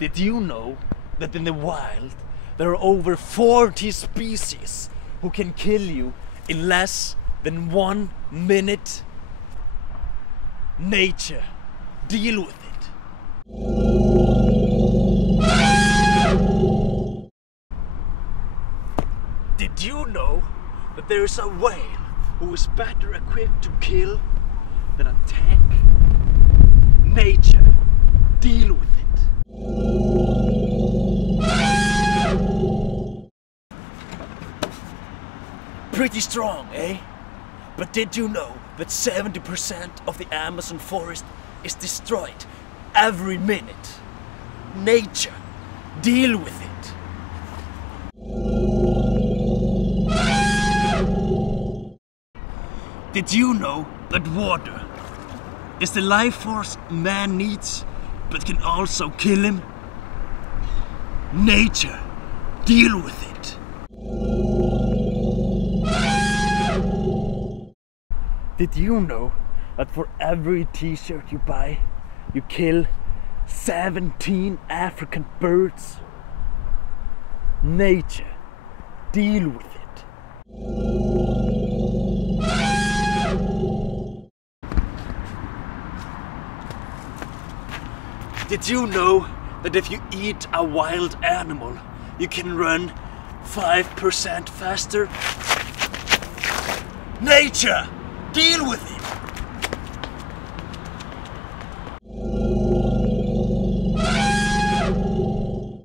Did you know that in the wild there are over 40 species who can kill you in less than 1 minute? Nature, deal with it. Did you know that there is a whale who is better equipped to kill than a tank? Nature, deal with it. Pretty strong, eh? But did you know that 70% of the Amazon forest is destroyed every minute? Nature, deal with it. Did you know that water is the life force man needs, but can also kill him? Nature, deal with it. Did you know that for every t-shirt you buy, you kill 17 African birds? Nature, deal with it. Did you know that if you eat a wild animal, you can run 5% faster? Nature, deal with it!